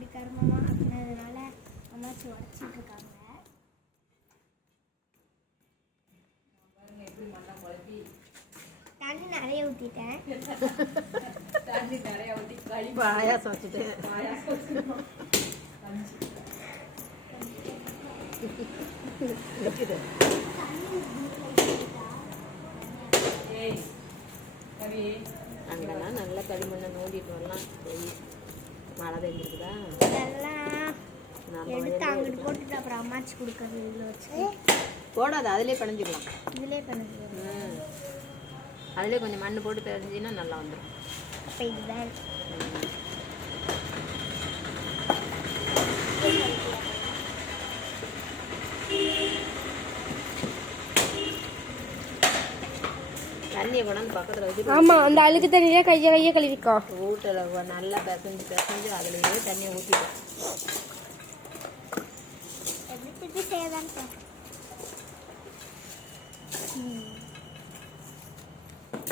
இப்படி கருமமாக ஆக்குனதுனால அம்மாச்சி உடச்சிட்டு இருக்காங்க. தண்ணி நிறைய ஊற்றிட்டேன். தண்ணி நிறைய ஊற்றி பாயாசம் வச்சுட்டேன். அங்கெல்லாம் நல்ல களிமண்ணை நோண்டிட்டு வரலாம். மழை பெஞ்சிருக்குதா இதெல்லாம் எடுத்து அங்கிட்டு போட்டுட்டு அப்புறம் அம்மாச்சி கொடுக்கறது இதில் வச்சு போடாது. அதிலே பிணைஞ்சிக்கலாம். இதிலே பண்ணிக்கலாம். அதிலே கொஞ்சம் மண் போட்டு பிணைஞ்சின்னா நல்லா வந்துடும். அப்போ இதுதான் தண்ணியை கொண்டாந்து பக்கத்தில் வச்சு. ஆமாம், அந்த அழுக்கு தண்ணியிலே கையை கழுவிக்கோ. ஊட்டல நல்லா பிசைஞ்சு அதுலேயே தண்ணியை ஊற்றிடும். எப்படி செய்யதான்